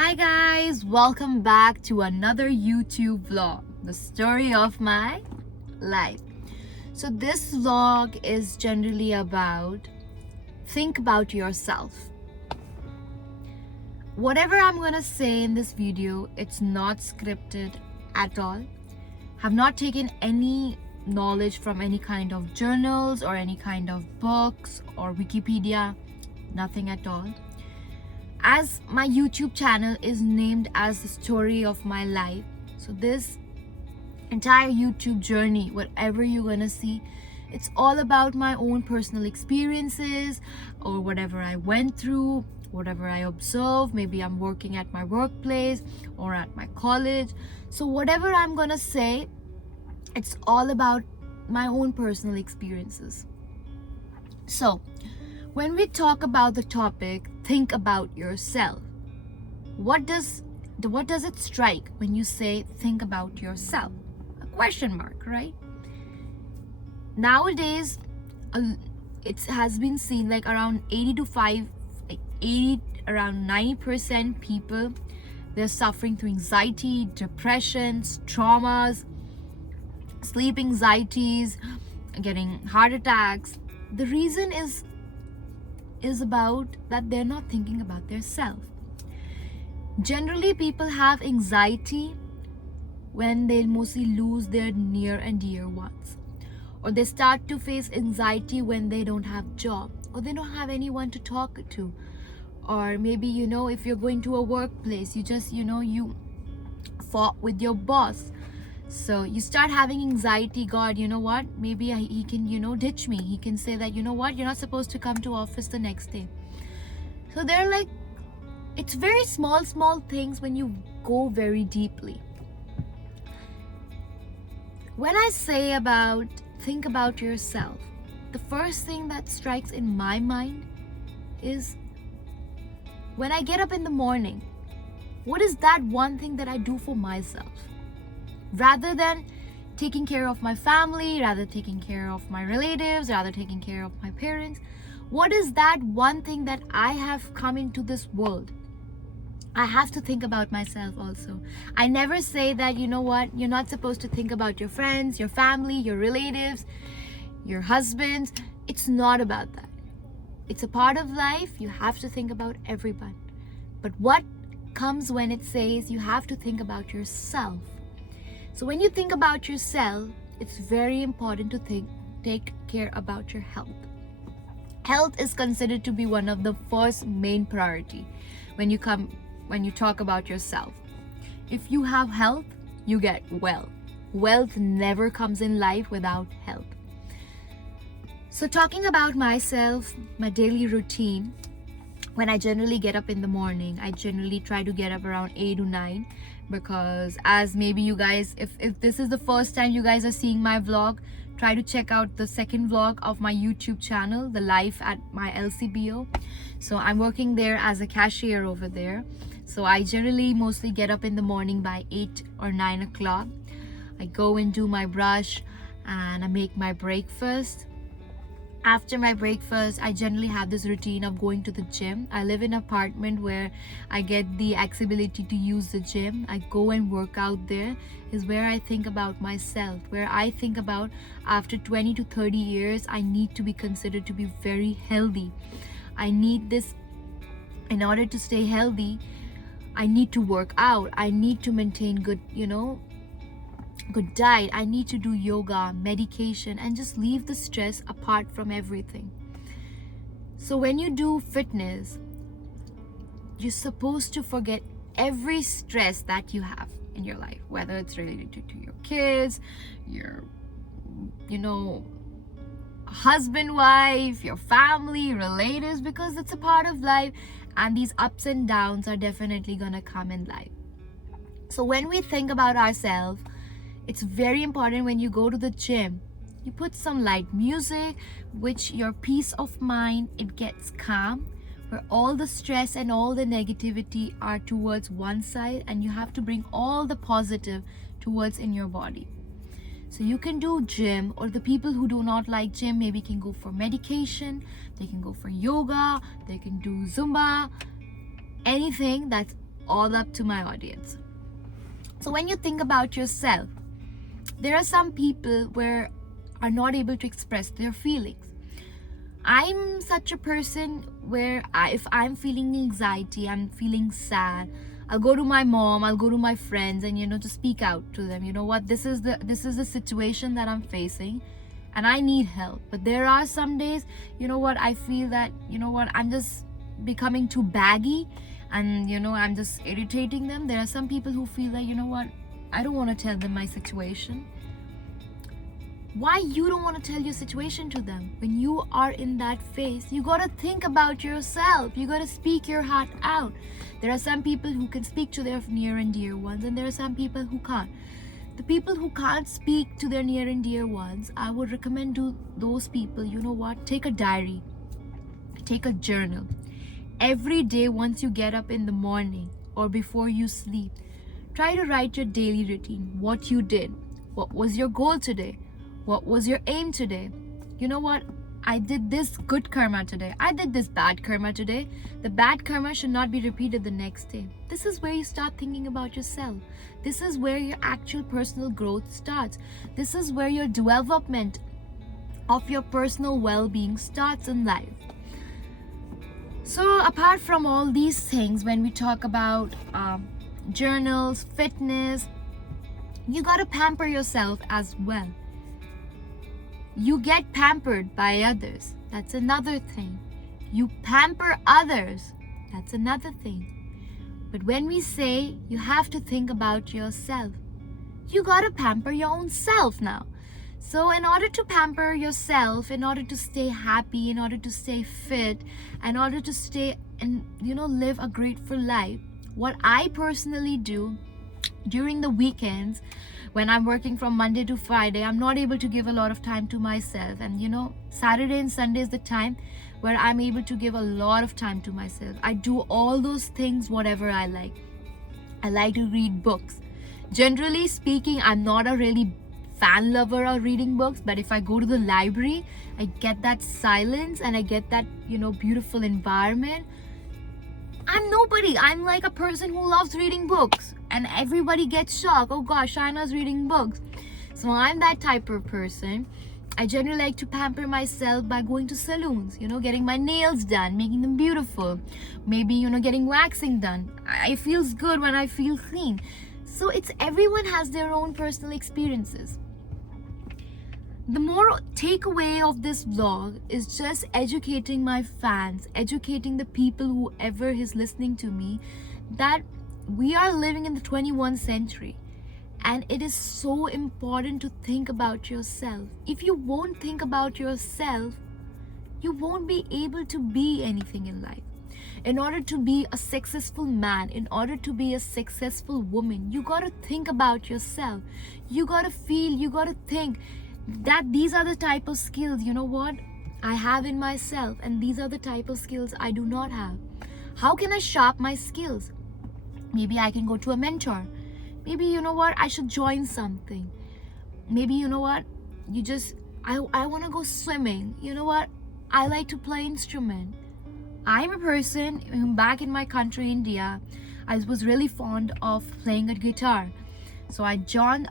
Hi guys, welcome back to another YouTube vlog, the story of my life. So this vlog is generally about think about yourself. Whatever I'm gonna say in this video, it's not scripted at all. Have not taken any knowledge from any kind of journals or any kind of books or Wikipedia, nothing at all. As my YouTube channel is named as the story of my life, so this entire YouTube journey, whatever you're gonna see, it's all about my own personal experiences or whatever I went through, whatever I observe. Maybe I'm working at my workplace or at my college. So whatever I'm gonna say, it's all about my own personal experiences. So when we talk about the topic, think about yourself. What does it strike when you say think about yourself? A question mark, right? Nowadays, it has been seen like around 90% people, they're suffering through anxiety, depressions, traumas, sleep anxieties, getting heart attacks. The reason is about that they're not thinking about their self. Generally, people have anxiety when they mostly lose their near and dear ones, or they start to face anxiety when they don't have job or they don't have anyone to talk to, or maybe if you're going to a workplace, you fought with your boss. So you start having anxiety. God, you know what? Maybe he can, ditch me. He can say that, you know what? You're not supposed to come to office the next day. So they're like, it's very small things when you go very deeply. When I say about think about yourself, the first thing that strikes in my mind is when I get up in the morning, what is that one thing that I do for myself? Rather than taking care of my family, rather taking care of my relatives, rather taking care of my parents, what is that one thing that I have come into this world? I have to think about myself also. I never say that, you're not supposed to think about your friends, your family, your relatives, your husbands. It's not about that. It's a part of life. You have to think about everyone. But what comes when it says you have to think about yourself? So when you think about yourself, it's very important to take care about your health. Health is considered to be one of the first main priority when you talk about yourself. If you have health, you get wealth. Wealth never comes in life without health. So talking about myself, my daily routine, when I generally get up in the morning, I generally try to get up around 8 to 9, because as maybe you guys, if this is the first time you guys are seeing my vlog, try to check out the second vlog of my YouTube channel, the life at my LCBO. So I'm working there as a cashier over there. So I generally mostly get up in the morning by 8 or 9 o'clock. I go and do my brush and I make my breakfast. After my breakfast, I generally have this routine of going to the gym. I live in an apartment where I get the accessibility to use the gym. I go and work out there. Is where I think about myself, where I think about after 20 to 30 years, I need to be considered to be very healthy. I need this in order to stay healthy. I need to work out. I need to maintain good diet. I need to do yoga, medication, and just leave the stress apart from everything. So when you do fitness, you're supposed to forget every stress that you have in your life, whether it's related to your kids, your husband, wife, your family, relatives, because it's a part of life, and these ups and downs are definitely gonna come in life. So when we think about ourselves, it's very important when you go to the gym, you put some light music, which your peace of mind, it gets calm, where all the stress and all the negativity are towards one side, and you have to bring all the positive towards in your body. So you can do gym, or the people who do not like gym maybe can go for medication, they can go for yoga, they can do Zumba, anything that's all up to my audience. So when you think about yourself, there are some people where are not able to express their feelings. I'm such a person where if I'm feeling anxiety, I'm feeling sad, I'll go to my mom, I'll go to my friends, and to speak out to them. You know what? This is the situation that I'm facing, and I need help. But there are some days, I feel that I'm just becoming too baggy, and I'm just irritating them. There are some people who feel that I don't want to tell them my situation. Why you don't want to tell your situation to them? When you are in that phase, you got to think about yourself. You got to speak your heart out. There are some people who can speak to their near and dear ones, and there are some people who can't. The people who can't speak to their near and dear ones, I would recommend to those people, take a diary, take a journal. Every day once you get up in the morning or before you sleep, try to write your daily routine, what you did, what was your goal today, what was your aim today? I did this good karma today. I did this bad karma today. The bad karma should not be repeated the next day. This is where you start thinking about yourself. This is where your actual personal growth starts. This is where your development of your personal well-being starts in life. So apart from all these things, when we talk about journals, fitness, you got to pamper yourself as well. You get pampered by others. That's another thing. You pamper others. That's another thing. But when we say you have to think about yourself, you gotta pamper your own self now. So in order to pamper yourself, in order to stay happy, in order to stay fit, in order to stay and live a grateful life, what I personally do during the weekends, when I'm working from Monday to Friday, I'm not able to give a lot of time to myself. And Saturday and Sunday is the time where I'm able to give a lot of time to myself. I do all those things, whatever I like. I like to read books. Generally speaking, I'm not a really fan lover of reading books, but if I go to the library, I get that silence and I get that, beautiful environment. I'm nobody. I'm like a person who loves reading books, and everybody gets shocked. Oh gosh, Shaina's reading books. So I'm that type of person. I generally like to pamper myself by going to salons, getting my nails done, making them beautiful. Maybe, getting waxing done. It feels good when I feel clean. So everyone has their own personal experiences. The moral takeaway of this vlog is just educating my fans, educating the people, whoever is listening to me, that we are living in the 21st century. And it is so important to think about yourself. If you won't think about yourself, you won't be able to be anything in life. In order to be a successful man, in order to be a successful woman, you got to think about yourself. You got to feel, you got to think that these are the type of skills, I have in myself, and these are the type of skills I do not have. How can I sharpen my skills? Maybe I can go to a mentor. Maybe, I should join something. Maybe, I want to go swimming. I like to play instrument. I'm a person who, back in my country, India, I was really fond of playing a guitar. So I joined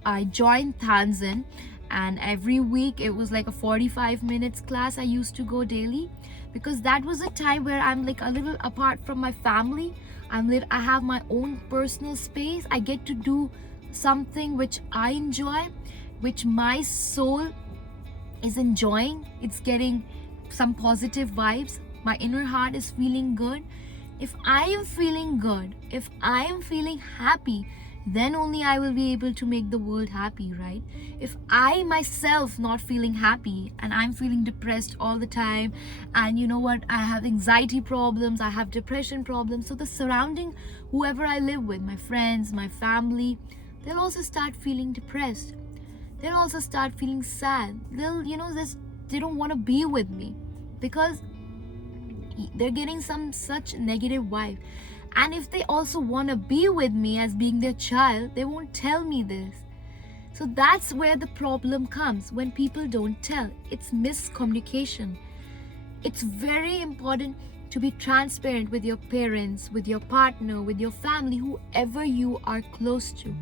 Tanzan, and every week it was like a 45 minutes class I used to go daily, because that was a time where I'm like a little apart from my family. I have my own personal space. I get to do something which I enjoy, which my soul is enjoying. It's getting some positive vibes. My inner heart is feeling good. If I am feeling good, if I am feeling happy, then only I will be able to make the world happy, right? If I myself not feeling happy and I'm feeling depressed all the time, and I have anxiety problems, I have depression problems, so the surrounding, whoever I live with, my friends, my family, they'll also start feeling depressed. They'll also start feeling sad. They'll, they don't want to be with me because they're getting some such negative vibe. And if they also want to be with me as being their child, they won't tell me this. So that's where the problem comes, when people don't tell. It's miscommunication. It's very important to be transparent with your parents, with your partner, with your family, whoever you are close to.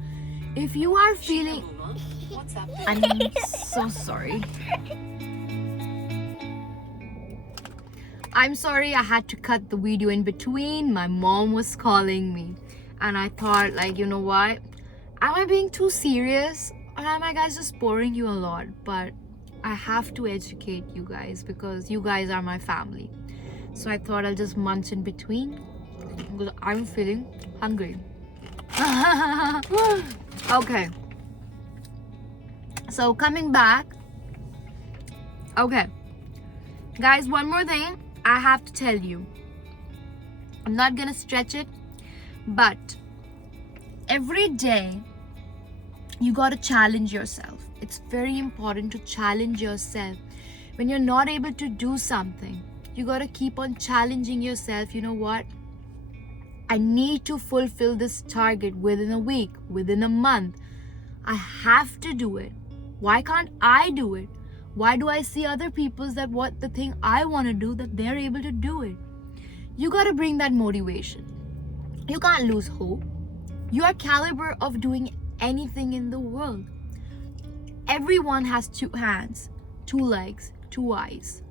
If you are feeling... I'm so sorry. I'm sorry I had to cut the video in between. My mom was calling me. And I thought, like, you know what? Am I being too serious? Or am I guys just boring you a lot? But I have to educate you guys because you guys are my family. So I thought I'll just munch in between because I'm feeling hungry. Okay. So coming back. Okay. Guys, one more thing I have to tell you. I'm not gonna stretch it, but every day you gotta challenge yourself. It's very important to challenge yourself. When you're not able to do something, you gotta keep on challenging yourself. You know what? I need to fulfill this target within a week, within a month. I have to do it. Why can't I do it? Why do I see other people's that what the thing I want to do that they're able to do it? You got to bring that motivation. You can't lose hope. You are caliber of doing anything in the world. Everyone has 2 hands, 2 legs, 2 eyes.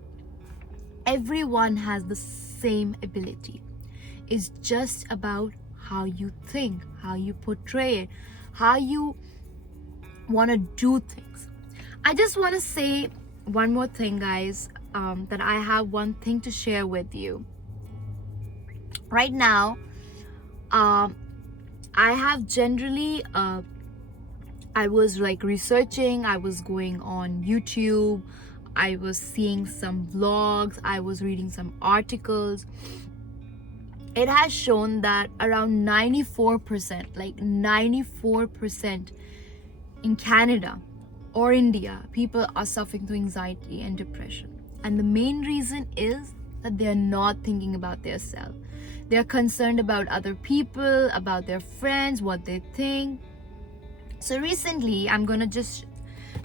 Everyone has the same ability. It's just about how you think, how you portray it, how you want to do things. I just want to say one more thing, guys, that I have one thing to share with you. Right now, I have generally, I was like researching, I was going on YouTube, I was seeing some vlogs, I was reading some articles. It has shown that around 94%, like 94% in Canada or India, people are suffering from anxiety and depression. And the main reason is that they are not thinking about their self. They are concerned about other people, about their friends, what they think. So recently, I'm gonna just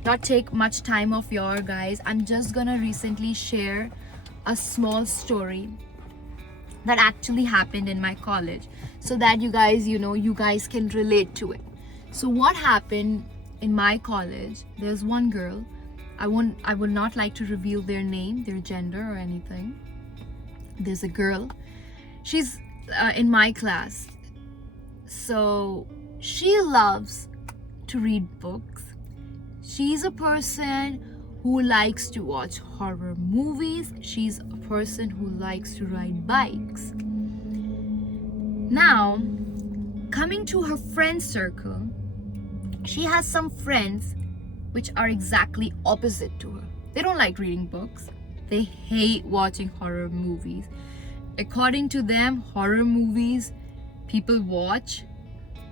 not take much time of your guys. I'm just gonna recently share a small story that actually happened in my college so that you guys, you guys can relate to it. So what happened in my college, there's one girl, I would not like to reveal their name, their gender or anything. There's a girl, she's in my class. So she loves to read books. She's a person who likes to watch horror movies. She's a person who likes to ride bikes. Now, coming to her friend circle, she has some friends which are exactly opposite to her. They don't like reading books. They hate watching horror movies. According to them, horror movies people watch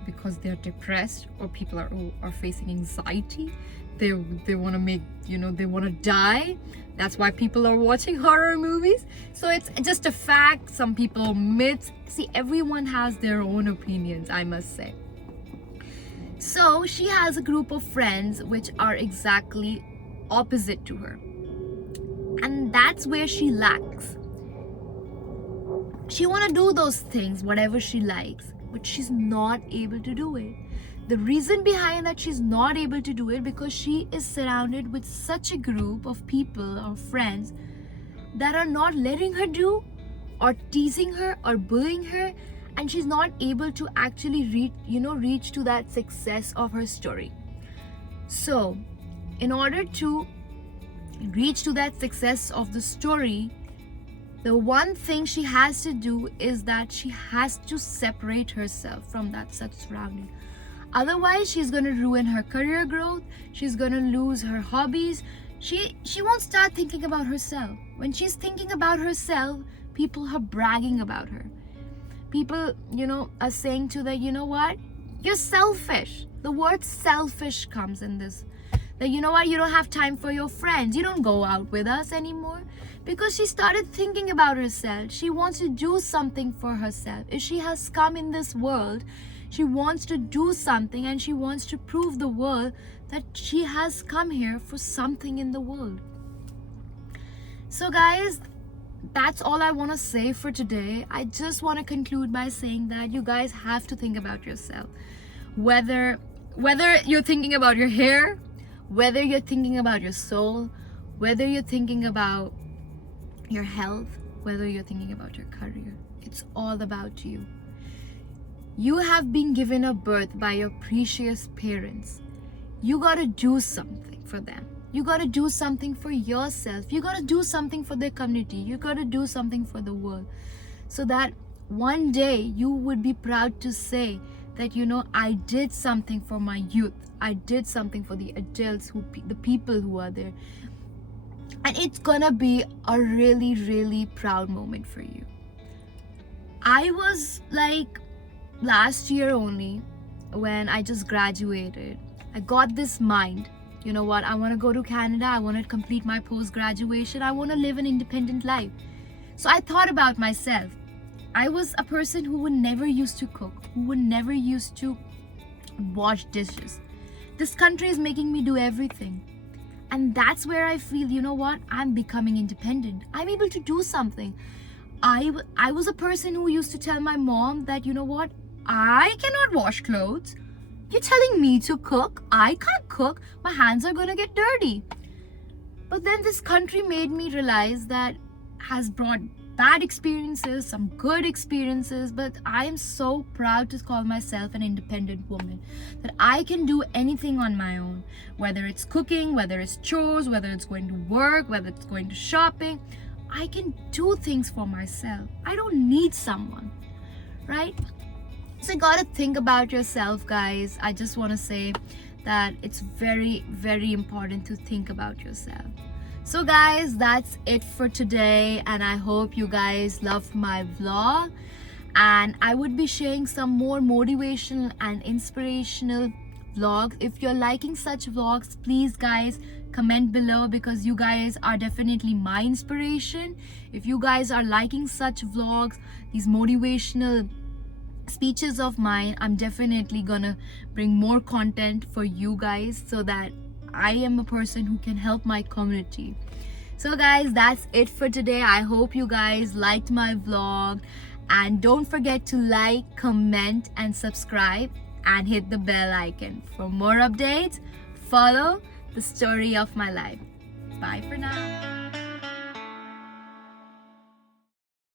because they're depressed or people are facing anxiety. They want to make, they want to die. That's why people are watching horror movies. So it's just a fact. Some people myths. See, everyone has their own opinions, I must say. So she has a group of friends which are exactly opposite to her. And that's where she lacks. She want to do those things, whatever she likes, but she's not able to do it. The reason behind that she's not able to do it because she is surrounded with such a group of people or friends that are not letting her do or teasing her or bullying her, and she's not able to actually reach to that success of her story. So in order to reach to that success of the story, the one thing she has to do is that she has to separate herself from that such surrounding. Otherwise, she's going to ruin her career growth. She's going to lose her hobbies. She won't start thinking about herself. When she's thinking about herself, people are bragging about her. People, are saying to her, you know what? You're selfish. The word selfish comes in this. That, you know what? You don't have time for your friends. You don't go out with us anymore. Because she started thinking about herself. She wants to do something for herself. If she has come in this world, she wants to do something and she wants to prove the world that she has come here for something in the world. So guys, that's all I want to say for today. I just want to conclude by saying that you guys have to think about yourself. Whether you're thinking about your hair, whether you're thinking about your soul, whether you're thinking about your health, whether you're thinking about your career, it's all about you. You have been given a birth by your precious parents. You got to do something for them. You got to do something for yourself. You got to do something for the community. You got to do something for the world, so that one day you would be proud to say that, you know, I did something for my youth. I did something for the adults, the people who are there. And it's gonna be a really, really proud moment for you. I was like, last year only, when I just graduated, I got this mind, you know what, I want to go to Canada, I want to complete my post-graduation, I want to live an independent life. So I thought about myself. I was a person who would never used to cook, who would never used to wash dishes. This country is making me do everything. And that's where I feel, you know what, I'm becoming independent. I'm able to do something. I was a person who used to tell my mom that, you know what, I cannot wash clothes. You're telling me to cook? I can't cook. My hands are gonna get dirty. But then this country made me realize that has brought bad experiences, some good experiences, but I am so proud to call myself an independent woman, that I can do anything on my own, whether it's cooking, whether it's chores, whether it's going to work, whether it's going to shopping. I can do things for myself. I don't need someone, right? So you gotta think about yourself, guys. I just want to say that it's very, very important to think about yourself. So guys, that's it for today, and I hope you guys loved my vlog, and I would be sharing some more motivational and inspirational vlogs. If you're liking such vlogs, please guys comment below, because you guys are definitely my inspiration. If you guys are liking such vlogs, these motivational speeches of mine, I'm definitely gonna bring more content for you guys, so that I am a person who can help my community. So guys, that's it for today. I hope you guys liked my vlog, and don't forget to like, comment and subscribe, and hit the bell icon for more updates. Follow the story of my life. Bye for now.